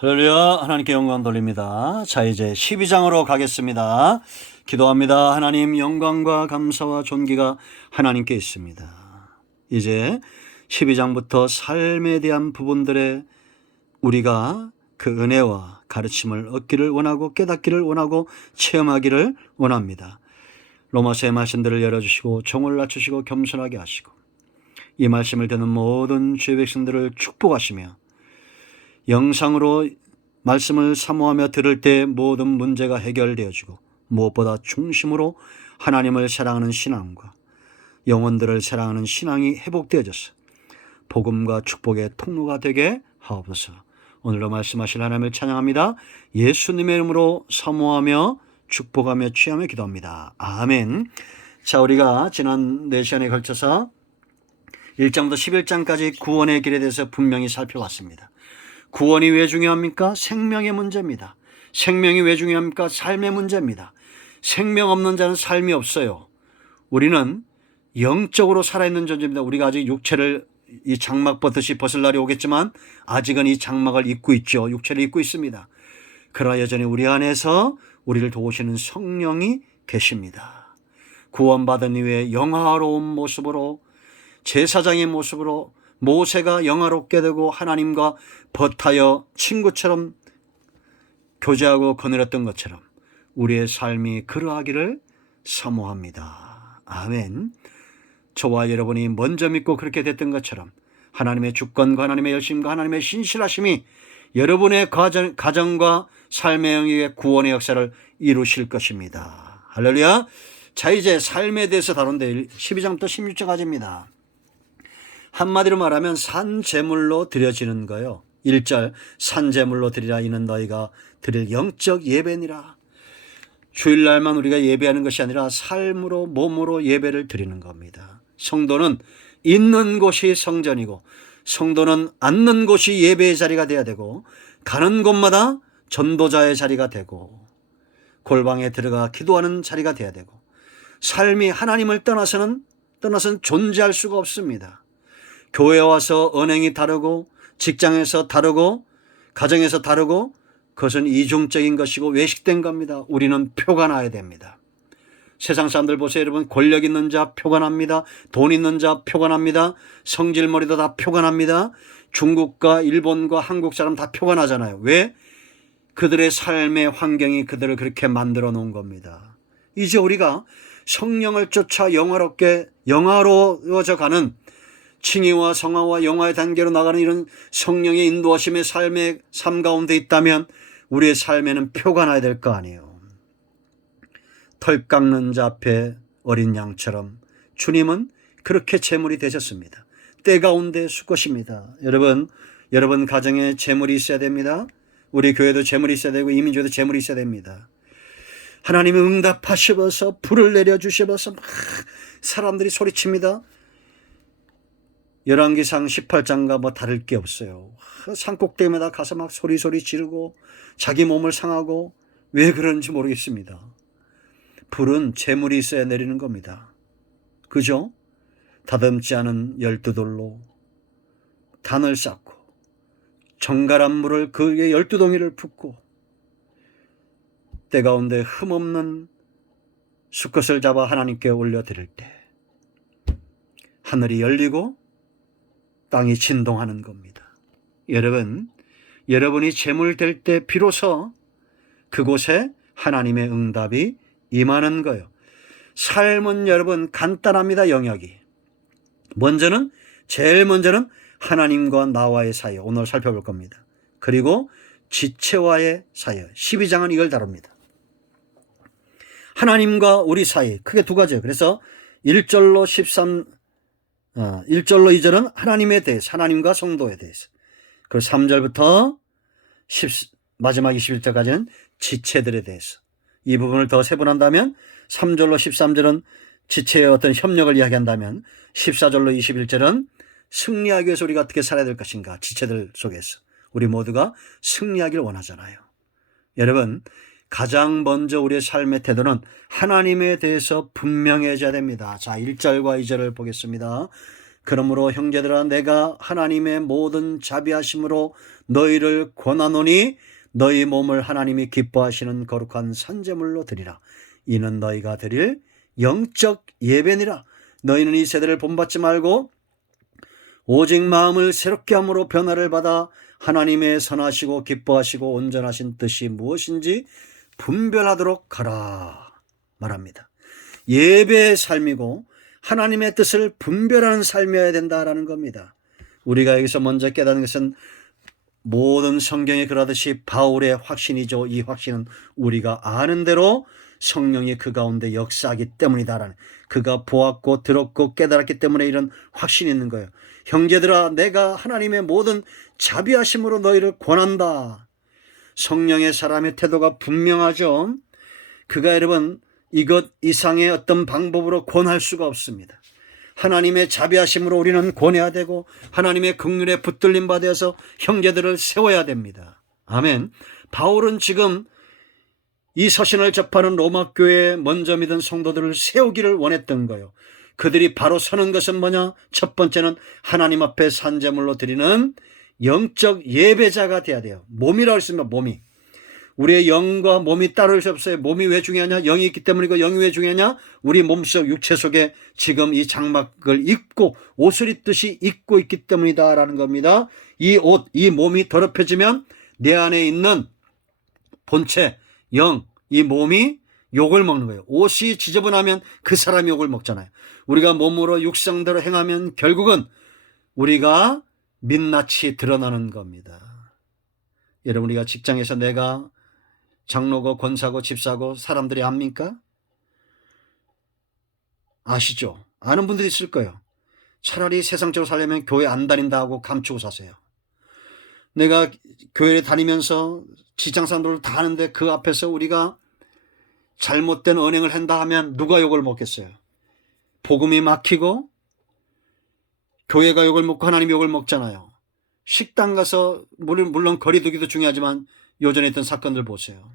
할렐루야. 하나님께 영광 돌립니다. 자, 이제 12장으로 가겠습니다. 기도합니다. 하나님, 영광과 감사와 존귀가 하나님께 있습니다. 이제 12장부터 삶에 대한 부분들에 우리가 그 은혜와 가르침을 얻기를 원하고 깨닫기를 원하고 체험하기를 원합니다. 로마서의 말씀들을 열어주시고 종을 낮추시고 겸손하게 하시고 이 말씀을 듣는 모든 주의 백성들을 축복하시며 영상으로 말씀을 사모하며 들을 때 모든 문제가 해결되어지고 무엇보다 중심으로 하나님을 사랑하는 신앙과 영혼들을 사랑하는 신앙이 회복되어져서 복음과 축복의 통로가 되게 하옵소서. 오늘도 말씀하실 하나님을 찬양합니다. 예수님의 이름으로 사모하며 축복하며 취하며 기도합니다. 아멘. 자, 우리가 지난 4시간에 걸쳐서 1장부터 11장까지 구원의 길에 대해서 분명히 살펴봤습니다. 구원이 왜 중요합니까? 생명의 문제입니다. 생명이 왜 중요합니까? 삶의 문제입니다. 생명 없는 자는 삶이 없어요. 우리는 영적으로 살아있는 존재입니다. 우리가 아직 육체를 이 장막 벗듯이 벗을 날이 오겠지만 아직은 이 장막을 입고 있죠. 육체를 입고 있습니다. 그러나 여전히 우리 안에서 우리를 도우시는 성령이 계십니다. 구원받은 이후에 영화로운 모습으로 제사장의 모습으로 모세가 영화롭게 되고 하나님과 벗하여 친구처럼 교제하고 거느렸던 것처럼 우리의 삶이 그러하기를 사모합니다. 아멘. 저와 여러분이 먼저 믿고 그렇게 됐던 것처럼 하나님의 주권과 하나님의 열심과 하나님의 신실하심이 여러분의 가정과 삶의 영역의 구원의 역사를 이루실 것입니다. 할렐루야. 자, 이제 삶에 대해서 다룬데 12장부터 16장까지입니다. 한마디로 말하면 산제물로 드려지는 거요. 1절 산제물로 드리라 이는 너희가 드릴 영적 예배니라. 주일날만 우리가 예배하는 것이 아니라 삶으로 몸으로 예배를 드리는 겁니다. 성도는 있는 곳이 성전이고 성도는 앉는 곳이 예배의 자리가 돼야 되고 가는 곳마다 전도자의 자리가 되고 골방에 들어가 기도하는 자리가 돼야 되고 삶이 하나님을 떠나서는 존재할 수가 없습니다. 교회 와서 언행이 다르고 직장에서 다르고 가정에서 다르고 그것은 이중적인 것이고 외식된 겁니다. 우리는 표가 나야 됩니다. 세상 사람들 보세요. 여러분, 권력 있는 자 표가 납니다. 돈 있는 자 표가 납니다. 성질머리도 다 표가 납니다. 중국과 일본과 한국 사람 다 표가 나잖아요. 왜? 그들의 삶의 환경이 그들을 그렇게 만들어 놓은 겁니다. 이제 우리가 성령을 쫓아 영화로워져 가는 칭의와 성화와 영화의 단계로 나가는 이런 성령의 인도하심의 삶의 삶 가운데 있다면 우리의 삶에는 표가 나야 될 거 아니에요. 털 깎는 자 앞에 어린 양처럼 주님은 그렇게 제물이 되셨습니다. 때 가운데 수컷입니다. 여러분 가정에 제물이 있어야 됩니다. 우리 교회도 제물이 있어야 되고 이민교회도 제물이 있어야 됩니다. 하나님이 응답하셔서 불을 내려주셔서 막 사람들이 소리칩니다. 열왕기상 18장과 뭐 다를 게 없어요. 산꼭대기마다 가서 막 소리 지르고 자기 몸을 상하고 왜 그런지 모르겠습니다. 불은 재물이 있어야 내리는 겁니다. 그죠? 다듬지 않은 12돌로 단을 쌓고 정갈한 물을 그 위에 12동이를 붓고 때 가운데 흠없는 수컷을 잡아 하나님께 올려드릴 때 하늘이 열리고 땅이 진동하는 겁니다. 여러분이 제물 될 때 비로소 그곳에 하나님의 응답이 임하는 거예요. 삶은 여러분 간단합니다. 영역이. 제일 먼저는 하나님과 나와의 사이, 오늘 살펴볼 겁니다. 그리고 지체와의 사이, 12장은 이걸 다룹니다. 하나님과 우리 사이, 크게 두 가지예요. 그래서 1절로 2절은 하나님에 대해서, 하나님과 성도에 대해서. 그리고 3절부터 마지막 21절까지는 지체들에 대해서. 이 부분을 더 세분한다면 3절로 13절은 지체의 어떤 협력을 이야기한다면 14절로 21절은 승리하기 위해서 우리가 어떻게 살아야 될 것인가. 지체들 속에서. 우리 모두가 승리하기를 원하잖아요. 여러분, 가장 먼저 우리의 삶의 태도는 하나님에 대해서 분명해져야 됩니다. 자, 1절과 2절을 보겠습니다. 그러므로 형제들아 내가 하나님의 모든 자비하심으로 너희를 권하노니 너희 몸을 하나님이 기뻐하시는 거룩한 산제물로 드리라. 이는 너희가 드릴 영적 예배니라. 너희는 이 세대를 본받지 말고 오직 마음을 새롭게 함으로 변화를 받아 하나님의 선하시고 기뻐하시고 온전하신 뜻이 무엇인지 분별하도록 하라 말합니다. 예배의 삶이고 하나님의 뜻을 분별하는 삶이어야 된다라는 겁니다. 우리가 여기서 먼저 깨닫는 것은 모든 성경에 그러듯이 바울의 확신이죠. 이 확신은 우리가 아는 대로 성령이 그 가운데 역사하기 때문이다라는, 그가 보았고 들었고 깨달았기 때문에 이런 확신이 있는 거예요. 형제들아 내가 하나님의 모든 자비하심으로 너희를 권한다. 성령의 사람의 태도가 분명하죠. 그가 여러분 이것 이상의 어떤 방법으로 권할 수가 없습니다. 하나님의 자비하심으로 우리는 권해야 되고 하나님의 긍휼에 붙들림 받아서 형제들을 세워야 됩니다. 아멘. 바울은 지금 이 서신을 접하는 로마 교회에 먼저 믿은 성도들을 세우기를 원했던 거예요. 그들이 바로 서는 것은 뭐냐? 첫 번째는 하나님 앞에 산제물로 드리는 영적 예배자가 돼야 돼요. 몸이라고 했습니다. 몸이. 우리의 영과 몸이 따로 수 없어요. 몸이 왜 중요하냐? 영이 있기 때문이고, 영이 왜 중요하냐? 우리 몸속 육체 속에 지금 이 장막을 입고 옷을 입듯이 입고 있기 때문이다라는 겁니다. 이 옷, 이 몸이 더럽혀지면 내 안에 있는 본체, 영, 이 몸이 욕을 먹는 거예요. 옷이 지저분하면 그 사람이 욕을 먹잖아요. 우리가 몸으로 육성대로 행하면 결국은 우리가 민낯이 드러나는 겁니다. 여러분, 우리가 직장에서 내가 장로고 권사고 집사고 사람들이 압니까? 아시죠? 아는 분들이 있을 거예요. 차라리 세상적으로 살려면 교회 안 다닌다 하고 감추고 사세요. 내가 교회에 다니면서 직장 사람들 다 하는데 그 앞에서 우리가 잘못된 언행을 한다 하면 누가 욕을 먹겠어요? 복음이 막히고 교회가 욕을 먹고 하나님이 욕을 먹잖아요. 식당 가서 물론 거리 두기도 중요하지만 요전에 있던 사건들 보세요.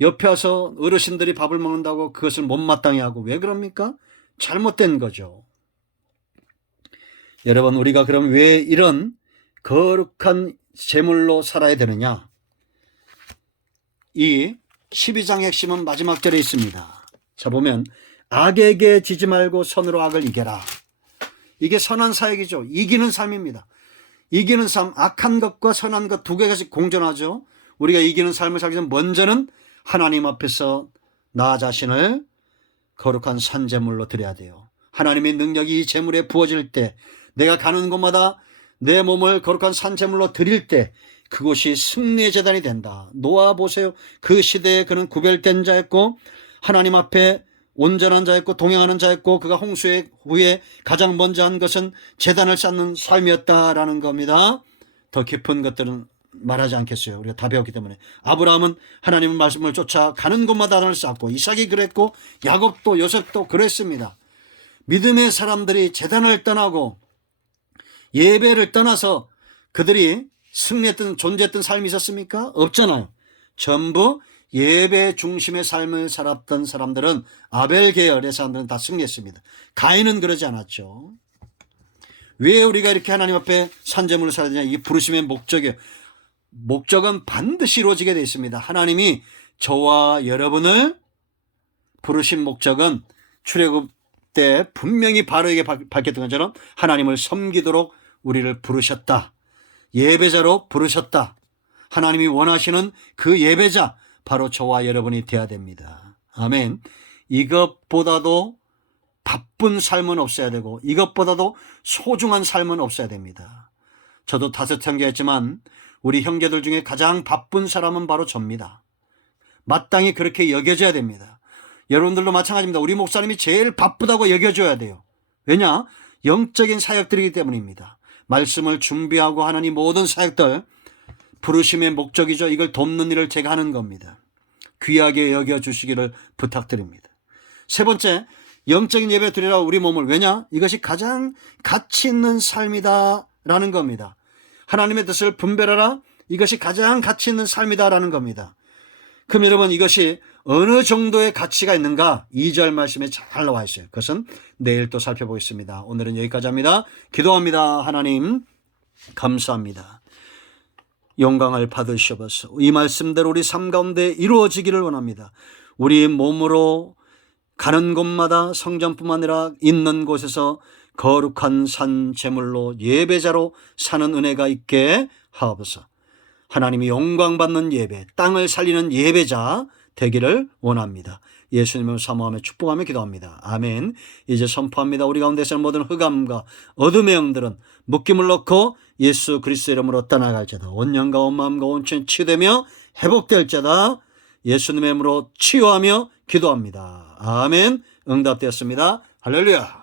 옆에 와서 어르신들이 밥을 먹는다고 그것을 못마땅해 하고 왜 그럽니까? 잘못된 거죠. 여러분, 우리가 그럼 왜 이런 거룩한 제물로 살아야 되느냐? 이 12장의 핵심은 마지막 절에 있습니다. 자, 보면 악에게 지지 말고 선으로 악을 이겨라. 이게 선한 사역이죠. 이기는 삶입니다. 이기는 삶, 악한 것과 선한 것 두 개가 공존하죠. 우리가 이기는 삶을 살기 위해서 먼저는 하나님 앞에서 나 자신을 거룩한 산제물로 드려야 돼요. 하나님의 능력이 이 제물에 부어질 때, 내가 가는 곳마다 내 몸을 거룩한 산제물로 드릴 때 그곳이 승리의 제단이 된다. 노아 보세요. 그 시대에 그는 구별된 자였고 하나님 앞에 온전한 자였고 동행하는 자였고, 그가 홍수의 후에 가장 먼저 한 것은 제단을 쌓는 삶이었다라는 겁니다. 더 깊은 것들은 말하지 않겠어요. 우리가 다 배웠기 때문에. 아브라함은 하나님의 말씀을 쫓아 가는 곳마다 단을 쌓고, 이삭이 그랬고 야곱도 요셉도 그랬습니다. 믿음의 사람들이 제단을 떠나고 예배를 떠나서 그들이 승리했던 존재했던 삶이 있었습니까? 없잖아요. 전부 예배 중심의 삶을 살았던 사람들은, 아벨 계열의 사람들은 다 승리했습니다. 가인은 그러지 않았죠. 왜 우리가 이렇게 하나님 앞에 산제물을 살아야 되냐? 이 부르심의 목적이에요. 목적은 반드시 이루어지게 되어 있습니다. 하나님이 저와 여러분을 부르신 목적은 출애굽 때 분명히 바로에게 밝혔던 것처럼 하나님을 섬기도록 우리를 부르셨다. 예배자로 부르셨다. 하나님이 원하시는 그 예배자, 바로 저와 여러분이 되어야 됩니다. 아멘. 이것보다도 바쁜 삶은 없어야 되고 이것보다도 소중한 삶은 없어야 됩니다. 저도 5 형제였지만 우리 형제들 중에 가장 바쁜 사람은 바로 접니다. 마땅히 그렇게 여겨져야 됩니다. 여러분들도 마찬가지입니다. 우리 목사님이 제일 바쁘다고 여겨줘야 돼요. 왜냐? 영적인 사역들이기 때문입니다. 말씀을 준비하고 하는 이 모든 사역들, 부르심의 목적이죠. 이걸 돕는 일을 제가 하는 겁니다. 귀하게 여겨주시기를 부탁드립니다. 세 번째, 영적인 예배 드리라 우리 몸을. 왜냐? 이것이 가장 가치 있는 삶이다라는 겁니다. 하나님의 뜻을 분별하라. 이것이 가장 가치 있는 삶이다라는 겁니다. 그럼 여러분, 이것이 어느 정도의 가치가 있는가 2절 말씀에 잘 나와 있어요. 그것은 내일 또 살펴보겠습니다. 오늘은 여기까지 합니다. 기도합니다. 하나님 감사합니다. 영광을 받으셔서 이 말씀대로 우리 삶 가운데 이루어지기를 원합니다. 우리 몸으로 가는 곳마다 성전뿐만 아니라 있는 곳에서 거룩한 산 제물로 예배자로 사는 은혜가 있게 하옵소서. 하나님이 영광받는 예배, 땅을 살리는 예배자 되기를 원합니다. 예수님을 사모하며 축복하며 기도합니다. 아멘. 이제 선포합니다. 우리 가운데서 모든 흑암과 어둠의 영들은 묶임을 놓고 예수 그리스도 이름으로 떠나갈지어다. 온 영과 온 마음과 온 천 치유되며 회복될지어다. 예수님의 이름으로 치유하며 기도합니다. 아멘. 응답되었습니다. 할렐루야.